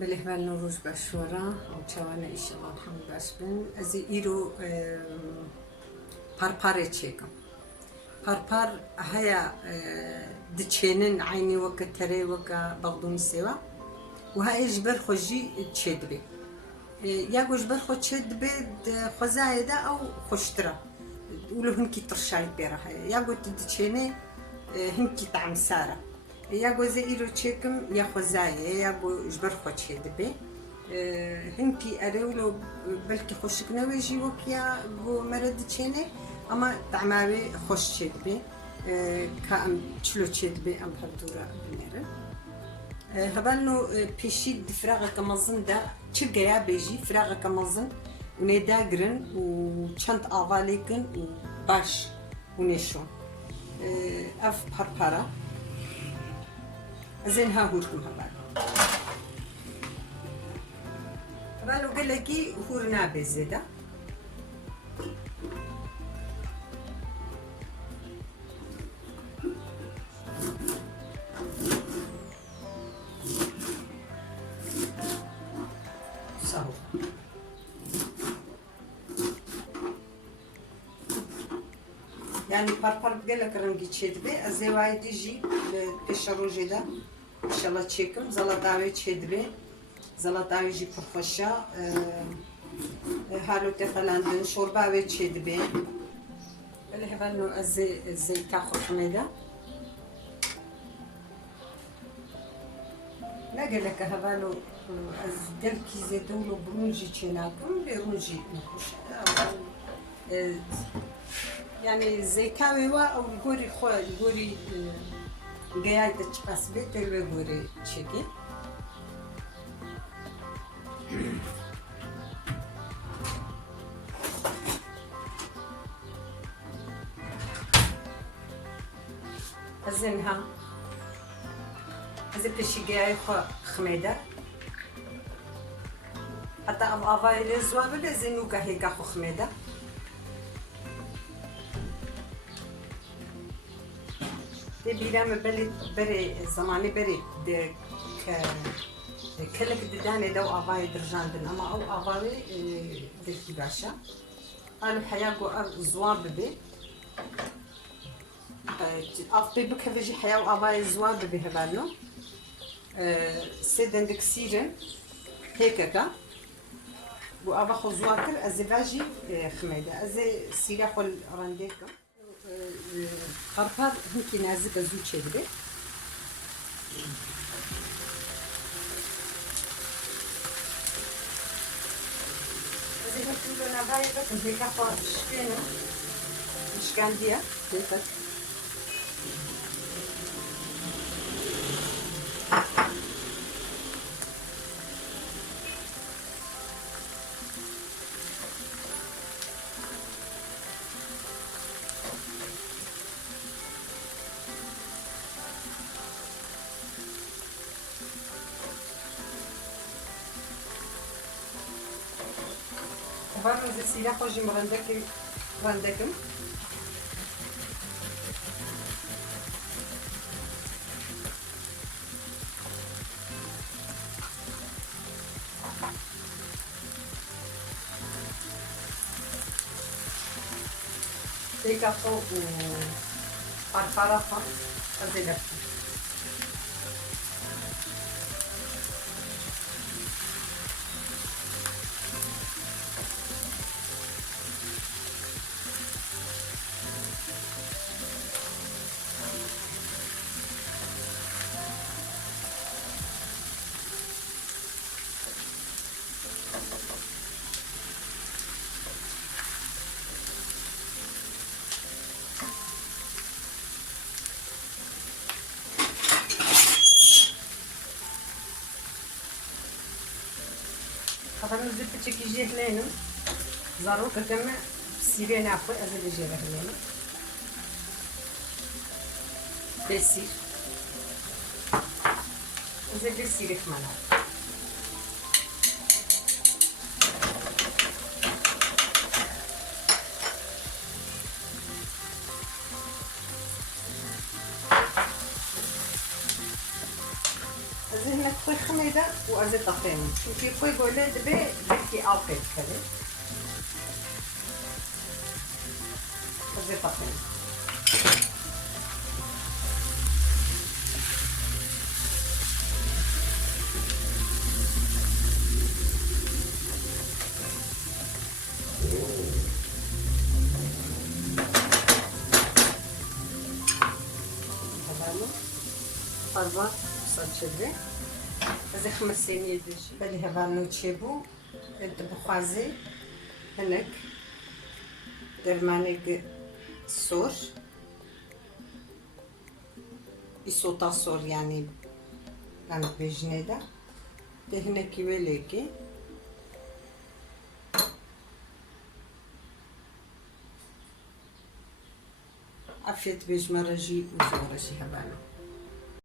بالهبال نروج بشورة وتشوانا إن شاء الله الحمد باشبن أزي إيرو parpare çekin. Parpar haya دچينن عيني وقت تري وقت بغضون سوا وهاي جبر خوجي تشدبي يا جبر خو تشدبي خزايدا أو خوشترا ولو هنكي ترشاي بيرها يا قلت دچيني هنكي طعم سارة يا جو زي إيرو تشيكم يا خزايا يا جو جبر خو تشدبي هنكي أريولو بلكي خوشك نويجي وكيا جو مرد تشيني أما طعماوي خوش تشدبي كأم تشلو تشدبي أم بحضورة بنيرة هبالنو بيشيد فراغ كمزن دا تشجيا بيجي فراغ كمزن ونداقرن وشنت أغاليكن وباش ونشون أف parpara زين ها هوركم هبالو قلقي هورنا بزيدا يعني parpar قالك رنجي تشدبي الزوايا تجي بشروجي ده إن شاء الله تشيكم زلطاوي تشدبي زلطاوي يجي فرفشة هالو تفلاندن شورباوي تشدبي اللي هبالنو الزي تاخد حميدة لا قالك هبالو الدلكي زيتولو برونجي تشيناكم برونجي نخش يعني زي كاوي أو يقولي خو يقولي جاي تشقص بيت اللي يقولي تشيكين أزنها أزن بشي جاي خو خميدة حتى أبغى الزواب اللي زينو كهي كخو خميدة تبيلام بري زماني بري كلك دداني دو أغاي درجان دن أما أو أغاي دلكي باشا قالوا حياقو زواب بي أف بي بكفجي حياو أغاي زواب بي هبالو سيدن دكسيرن هيكاكا وأبا خو زواكر أزيباجي خميدة أزي سيلاخو الرانديكا parpar هنكي نازكة زوج شدبي زي ما تقولوا أنا بايبة كنت كافة شفينة مش كان ديا كيفك هبالو زي سيلا خوجي مرندكم تيكافو parpara أزيلك خاطر زدت تشكيجي هنا زارو كتم سيرين عفوا أزل جيرة هنا بسير أزل سيرة كمانا أزل هنا خوي خميدة وأزيد طفين شوفي خوي بولي دبي بكي أوكي كذا أزيد طفين parpar saçılı. Azı xmesini yediş. Beli hevalno çebu. Buxazi. Henek. Dermanek sor. İsota sor yani. Yani bejneda. Dehneki veleki. Afiyet bejmaraji uzmaraji hevalno.